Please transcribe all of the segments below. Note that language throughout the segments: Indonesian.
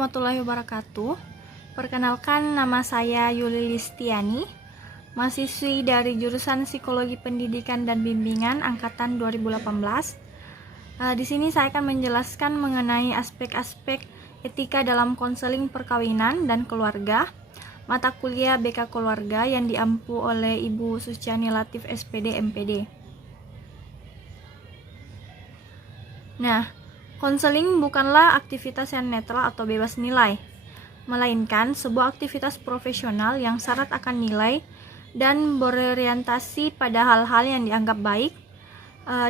warahmatullahi wabarakatuh. Perkenalkan, nama saya Yuli Listiani, mahasiswi dari jurusan Psikologi Pendidikan dan Bimbingan angkatan 2018. Di sini saya akan menjelaskan mengenai aspek-aspek etika dalam konseling perkawinan dan keluarga, mata kuliah BK Keluarga yang diampu oleh Ibu Suciani Latif SPD MPD. Nah, konseling bukanlah aktivitas yang netral atau bebas nilai, melainkan sebuah aktivitas profesional yang syarat akan nilai dan berorientasi pada hal-hal yang dianggap baik,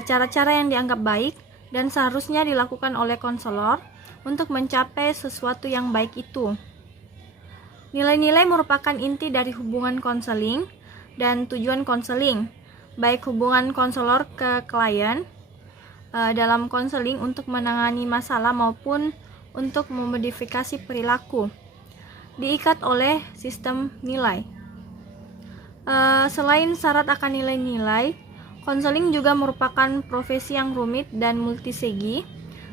cara-cara yang dianggap baik, dan seharusnya dilakukan oleh konselor untuk mencapai sesuatu yang baik itu. Nilai-nilai merupakan inti dari hubungan konseling dan tujuan konseling, baik hubungan konselor ke klien, dalam konseling untuk menangani masalah maupun untuk memodifikasi perilaku, diikat oleh sistem nilai. Selain syarat akan nilai-nilai, konseling juga merupakan profesi yang rumit dan multisegi.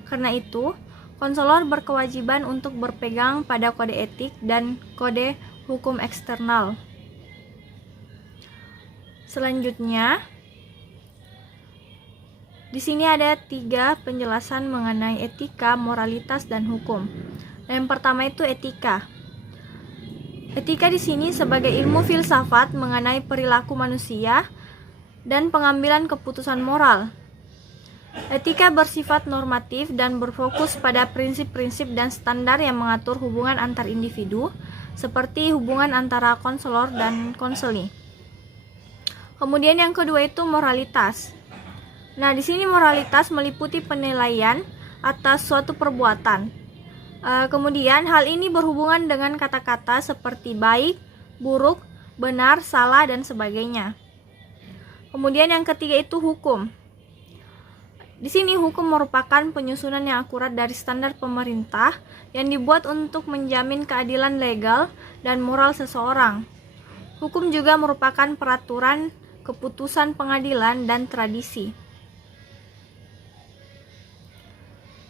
Karena itu, konselor berkewajiban untuk berpegang pada kode etik dan kode hukum eksternal. Selanjutnya, di sini ada 3 penjelasan mengenai etika, moralitas, dan hukum. Yang pertama itu etika. Etika di sini sebagai ilmu filsafat mengenai perilaku manusia dan pengambilan keputusan moral. Etika bersifat normatif dan berfokus pada prinsip-prinsip dan standar yang mengatur hubungan antar individu, seperti hubungan antara konselor dan konseli. Kemudian yang kedua itu moralitas. Nah, di sini moralitas meliputi penilaian atas suatu perbuatan. Kemudian hal ini berhubungan dengan kata-kata seperti baik, buruk, benar, salah, dan sebagainya. Kemudian yang ketiga itu hukum. Di sini hukum merupakan penyusunan yang akurat dari standar pemerintah yang dibuat untuk menjamin keadilan legal dan moral seseorang. Hukum juga merupakan peraturan, keputusan pengadilan, dan tradisi.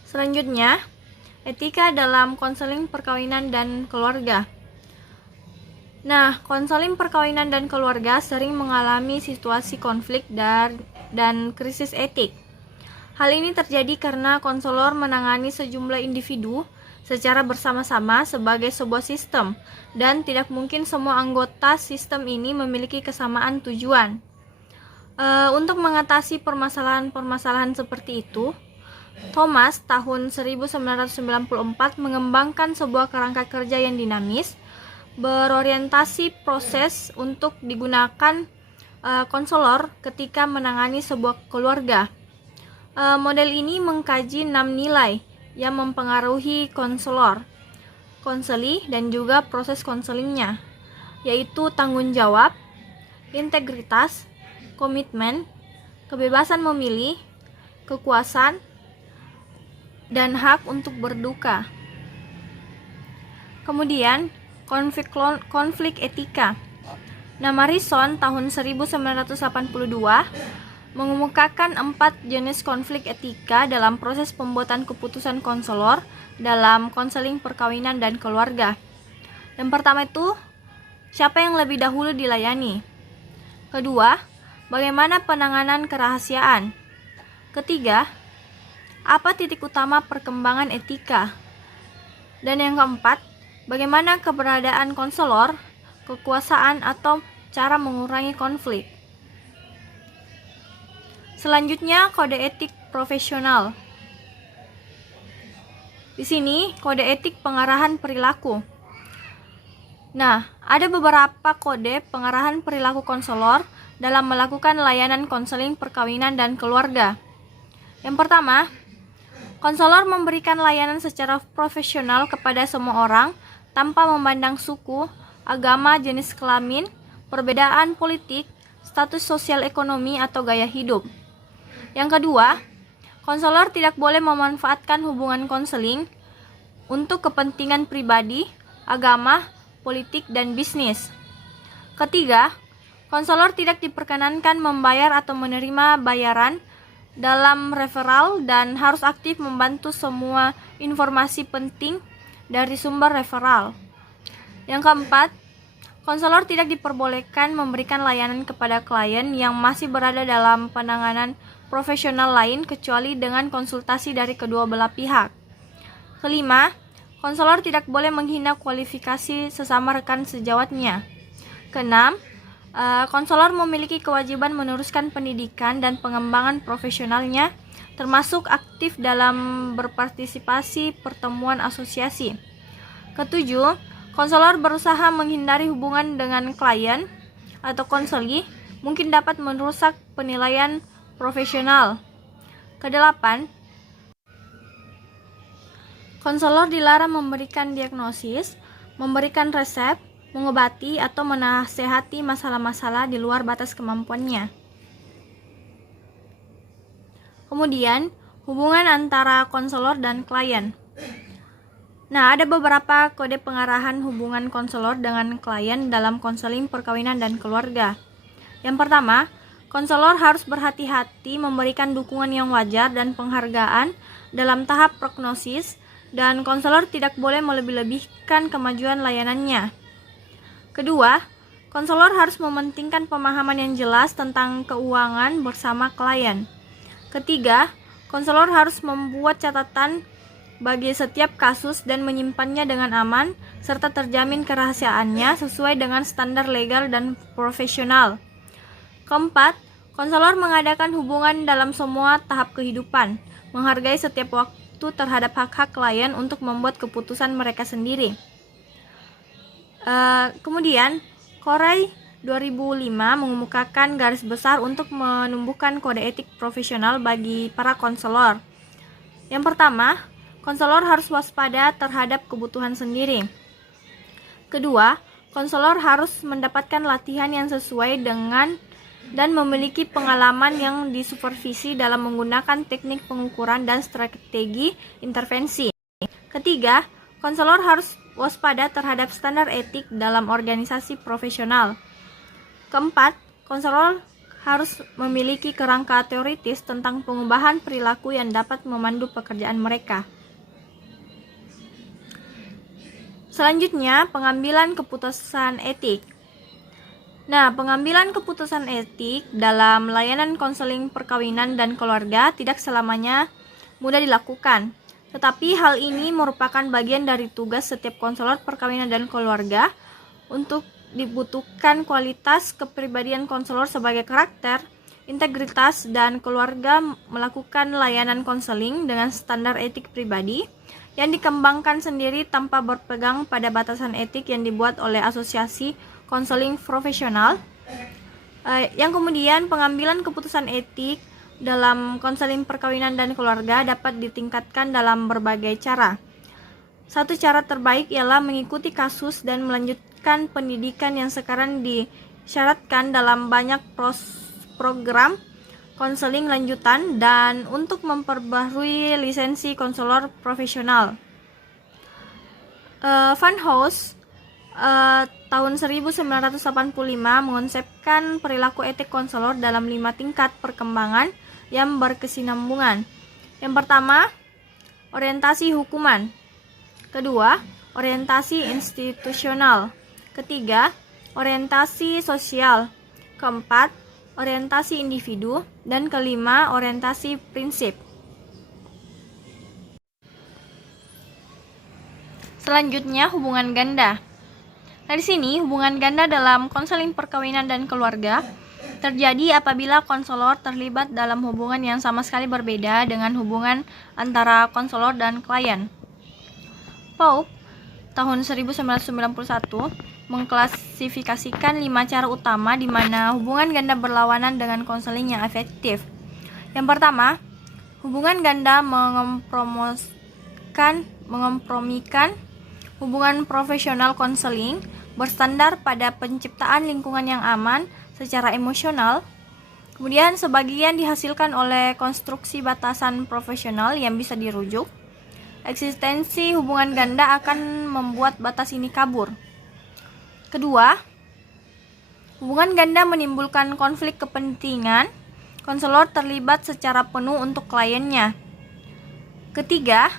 Selanjutnya, etika dalam konseling perkawinan dan keluarga. Nah, konseling perkawinan dan keluarga sering mengalami situasi konflik dan krisis etik. Hal ini terjadi karena konselor menangani sejumlah individu secara bersama-sama sebagai sebuah sistem, dan tidak mungkin semua anggota sistem ini memiliki kesamaan tujuan. Untuk mengatasi permasalahan-permasalahan seperti itu, Thomas tahun 1994 mengembangkan sebuah kerangka kerja yang dinamis, berorientasi proses untuk digunakan konselor ketika menangani sebuah keluarga. Model ini mengkaji 6 nilai yang mempengaruhi konselor, konseli, dan juga proses konselingnya, yaitu tanggung jawab, integritas, komitmen, kebebasan memilih, kekuasaan, dan hak untuk berduka. Kemudian, konflik etika. Nah, Morrison tahun 1982 mengemukakan 4 jenis konflik etika dalam proses pembuatan keputusan konselor dalam konseling perkawinan dan keluarga. Yang pertama itu, siapa yang lebih dahulu dilayani. Kedua, bagaimana penanganan kerahasiaan. Ketiga, apa titik utama perkembangan etika? Dan yang keempat, bagaimana keberadaan konselor, kekuasaan, atau cara mengurangi konflik. Selanjutnya, kode etik profesional. Di sini, kode etik pengarahan perilaku. Nah, ada beberapa kode pengarahan perilaku konselor dalam melakukan layanan konseling perkawinan dan keluarga. Yang pertama, konselor memberikan layanan secara profesional kepada semua orang tanpa memandang suku, agama, jenis kelamin, perbedaan politik, status sosial ekonomi, atau gaya hidup. Yang kedua, konselor tidak boleh memanfaatkan hubungan konseling untuk kepentingan pribadi, agama, politik, dan bisnis. Ketiga, konselor tidak diperkenankan membayar atau menerima bayaran dalam referral dan harus aktif membantu semua informasi penting dari sumber referral. Yang keempat, konselor tidak diperbolehkan memberikan layanan kepada klien yang masih berada dalam penanganan profesional lain kecuali dengan konsultasi dari kedua belah pihak. Kelima, konselor tidak boleh menghina kualifikasi sesama rekan sejawatnya. Keenam, konselor memiliki kewajiban meneruskan pendidikan dan pengembangan profesionalnya, termasuk aktif dalam berpartisipasi pertemuan asosiasi. Ketujuh, konselor berusaha menghindari hubungan dengan klien atau konseli mungkin dapat merusak penilaian profesional. Kedelapan, konselor dilarang memberikan diagnosis, memberikan resep, mengobati atau menasehati masalah-masalah di luar batas kemampuannya. Kemudian, hubungan antara konselor dan klien. Nah, ada beberapa kode pengarahan hubungan konselor dengan klien dalam konseling perkawinan dan keluarga. Yang pertama, konselor harus berhati-hati memberikan dukungan yang wajar dan penghargaan dalam tahap prognosis, dan konselor tidak boleh melebih-lebihkan kemajuan layanannya. Kedua, konselor harus mementingkan pemahaman yang jelas tentang keuangan bersama klien. Ketiga, konselor harus membuat catatan bagi setiap kasus dan menyimpannya dengan aman, serta terjamin kerahasiaannya sesuai dengan standar legal dan profesional. Keempat, konselor mengadakan hubungan dalam semua tahap kehidupan, menghargai setiap waktu terhadap hak-hak klien untuk membuat keputusan mereka sendiri. Kemudian, Corey 2005 mengemukakan garis besar untuk menumbuhkan kode etik profesional bagi para konselor. Yang pertama, konselor harus waspada terhadap kebutuhan sendiri. Kedua, konselor harus mendapatkan latihan yang sesuai dengan dan memiliki pengalaman yang disupervisi dalam menggunakan teknik pengukuran dan strategi intervensi. Ketiga, konselor harus waspada terhadap standar etik dalam organisasi profesional. Keempat, konselor harus memiliki kerangka teoritis tentang pengubahan perilaku yang dapat memandu pekerjaan mereka. Selanjutnya, pengambilan keputusan etik. Nah, pengambilan keputusan etik dalam layanan konseling perkawinan dan keluarga tidak selamanya mudah dilakukan. Tetapi hal ini merupakan bagian dari tugas setiap konselor perkawinan dan keluarga untuk dibutuhkan kualitas kepribadian konselor sebagai karakter, integritas, dan keluarga melakukan layanan konseling dengan standar etik pribadi yang dikembangkan sendiri tanpa berpegang pada batasan etik yang dibuat oleh asosiasi konseling profesional. Yang kemudian pengambilan keputusan etik dalam konseling perkawinan dan keluarga dapat ditingkatkan dalam berbagai cara. Satu cara terbaik ialah mengikuti kasus dan melanjutkan pendidikan yang sekarang disyaratkan dalam banyak program konseling lanjutan dan untuk memperbarui lisensi konselor profesional. Van Hoos tahun 1985 mengonsepkan perilaku etik konselor dalam 5 tingkat perkembangan yang berkesinambungan. Yang pertama, orientasi hukuman. Kedua, orientasi institusional. Ketiga, orientasi sosial. Keempat, orientasi individu. Dan kelima, orientasi prinsip. Selanjutnya, hubungan ganda. Nah, di sini hubungan ganda dalam konseling perkawinan dan keluarga terjadi apabila konselor terlibat dalam hubungan yang sama sekali berbeda dengan hubungan antara konselor dan klien. Pope tahun 1991 mengklasifikasikan 5 cara utama di mana hubungan ganda berlawanan dengan konseling yang efektif. Yang pertama, hubungan ganda mengompromikan hubungan profesional konseling berstandar pada penciptaan lingkungan yang aman secara emosional. Kemudian sebagian dihasilkan oleh konstruksi batasan profesional yang bisa dirujuk. Eksistensi hubungan ganda akan membuat batas ini kabur. Kedua, hubungan ganda menimbulkan konflik kepentingan. Konselor terlibat secara penuh untuk kliennya. Ketiga,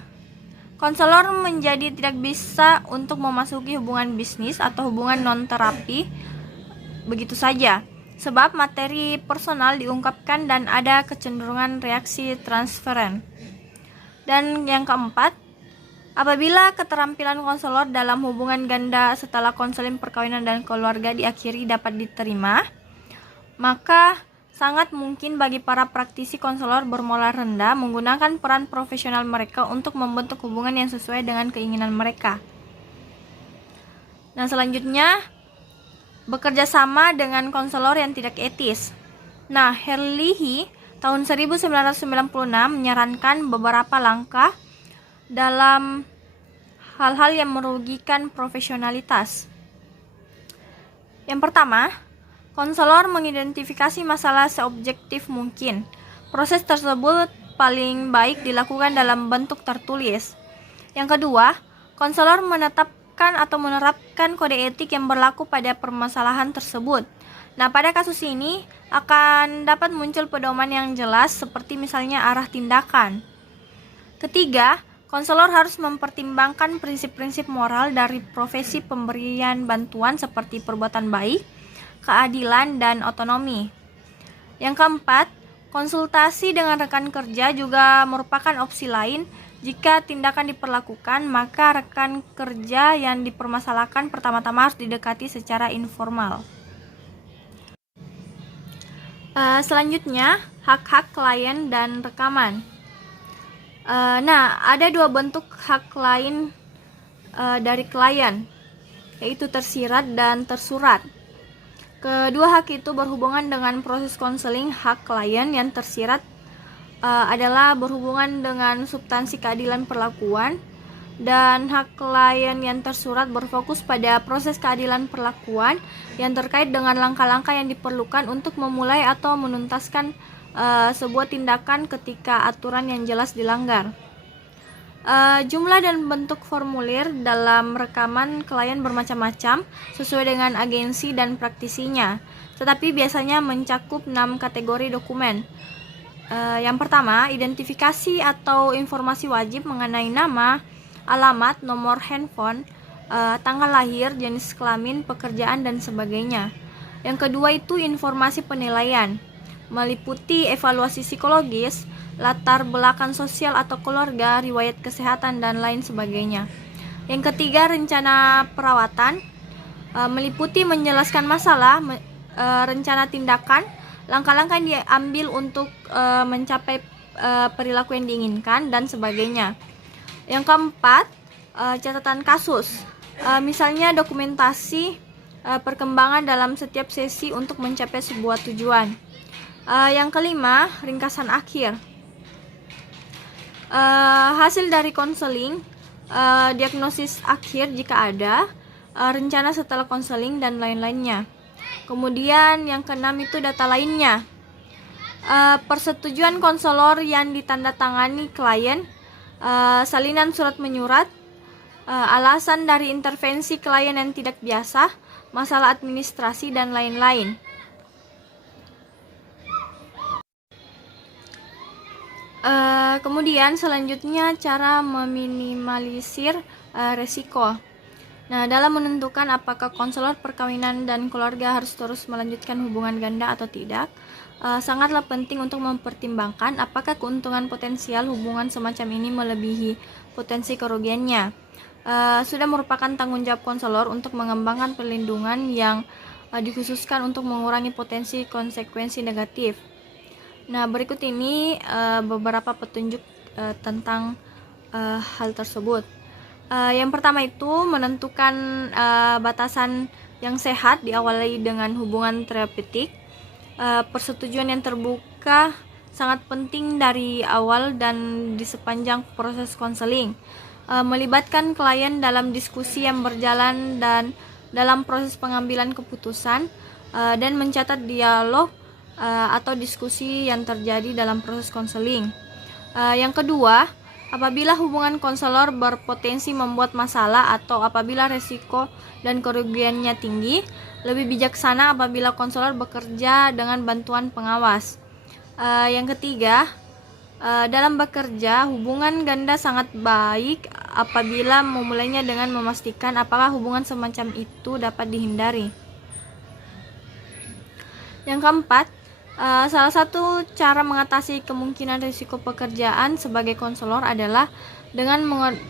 konselor menjadi tidak bisa untuk memasuki hubungan bisnis atau hubungan non-terapi begitu saja, sebab materi personal diungkapkan dan ada kecenderungan reaksi transferen. Dan yang keempat, apabila keterampilan konselor dalam hubungan ganda setelah konseling perkawinan dan keluarga diakhiri dapat diterima, maka sangat mungkin bagi para praktisi konselor bermoral rendah menggunakan peran profesional mereka untuk membentuk hubungan yang sesuai dengan keinginan mereka. Nah, selanjutnya, bekerja sama dengan konselor yang tidak etis. Nah, Herlihy tahun 1996 menyarankan beberapa langkah dalam hal-hal yang merugikan profesionalitas. Yang pertama, konselor mengidentifikasi masalah seobjektif mungkin. Proses tersebut paling baik dilakukan dalam bentuk tertulis. Yang kedua, konselor menetapkan atau menerapkan kode etik yang berlaku pada permasalahan tersebut. Nah, pada kasus ini akan dapat muncul pedoman yang jelas seperti misalnya arah tindakan. Ketiga, konselor harus mempertimbangkan prinsip-prinsip moral dari profesi pemberian bantuan seperti perbuatan baik, keadilan, dan otonomi. Yang keempat, konsultasi dengan rekan kerja juga merupakan opsi lain. Jika tindakan diperlakukan, maka rekan kerja yang dipermasalahkan pertama-tama harus didekati secara informal. Selanjutnya, hak-hak klien dan rekaman. Nah, ada dua bentuk hak lain dari klien, yaitu tersirat dan tersurat. Kedua hak itu berhubungan dengan proses konseling. Hak klien yang tersirat adalah berhubungan dengan substansi keadilan perlakuan, dan hak klien yang tersurat berfokus pada proses keadilan perlakuan yang terkait dengan langkah-langkah yang diperlukan untuk memulai atau menuntaskan sebuah tindakan ketika aturan yang jelas dilanggar. Jumlah dan bentuk formulir dalam rekaman klien bermacam-macam sesuai dengan agensi dan praktisinya, tetapi biasanya mencakup 6 kategori dokumen. Yang pertama, identifikasi atau informasi wajib mengenai nama, alamat, nomor handphone, tanggal lahir, jenis kelamin, pekerjaan, dan sebagainya. Yang kedua itu informasi penilaian, meliputi evaluasi psikologis, latar belakang sosial atau keluarga, riwayat kesehatan, dan lain sebagainya. Yang ketiga, rencana perawatan, meliputi menjelaskan masalah, rencana tindakan, langkah-langkah yang diambil untuk mencapai perilaku yang diinginkan, dan sebagainya. Yang keempat, catatan kasus, misalnya dokumentasi perkembangan dalam setiap sesi untuk mencapai sebuah tujuan. Yang kelima, ringkasan akhir, hasil dari konseling, diagnosis akhir jika ada, rencana setelah konseling, dan lain-lainnya. Kemudian yang keenam itu data lainnya, persetujuan konselor yang ditandatangani klien, salinan surat menyurat, alasan dari intervensi klien yang tidak biasa, masalah administrasi, dan lain-lain. Kemudian selanjutnya cara meminimalisir resiko. Nah, dalam menentukan apakah konselor perkawinan dan keluarga harus terus melanjutkan hubungan ganda atau tidak, sangatlah penting untuk mempertimbangkan apakah keuntungan potensial hubungan semacam ini melebihi potensi kerugiannya. Sudah merupakan tanggung jawab konselor untuk mengembangkan perlindungan yang dikhususkan untuk mengurangi potensi konsekuensi negatif. Nah, berikut ini beberapa petunjuk tentang hal tersebut. Yang pertama itu menentukan batasan yang sehat, diawali dengan hubungan terapeutik. Persetujuan yang terbuka sangat penting dari awal dan di sepanjang proses konseling. Melibatkan klien dalam diskusi yang berjalan dan dalam proses pengambilan keputusan, dan mencatat dialog atau diskusi yang terjadi dalam proses konseling. Yang kedua, apabila hubungan konselor berpotensi membuat masalah atau apabila resiko dan kerugiannya tinggi, lebih bijaksana apabila konselor bekerja dengan bantuan pengawas. Yang ketiga, dalam bekerja, hubungan ganda sangat baik apabila memulainya dengan memastikan apakah hubungan semacam itu dapat dihindari. Yang keempat, salah satu cara mengatasi kemungkinan risiko pekerjaan sebagai konselor adalah dengan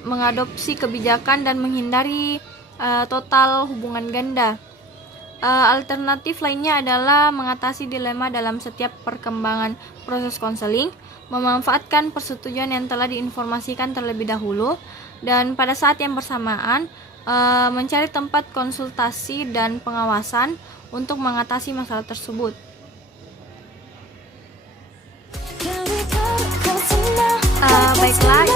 mengadopsi kebijakan dan menghindari total hubungan ganda. Alternatif lainnya adalah mengatasi dilema dalam setiap perkembangan proses konseling, memanfaatkan persetujuan yang telah diinformasikan terlebih dahulu, dan pada saat yang bersamaan mencari tempat konsultasi dan pengawasan untuk mengatasi masalah tersebut. Baiklah,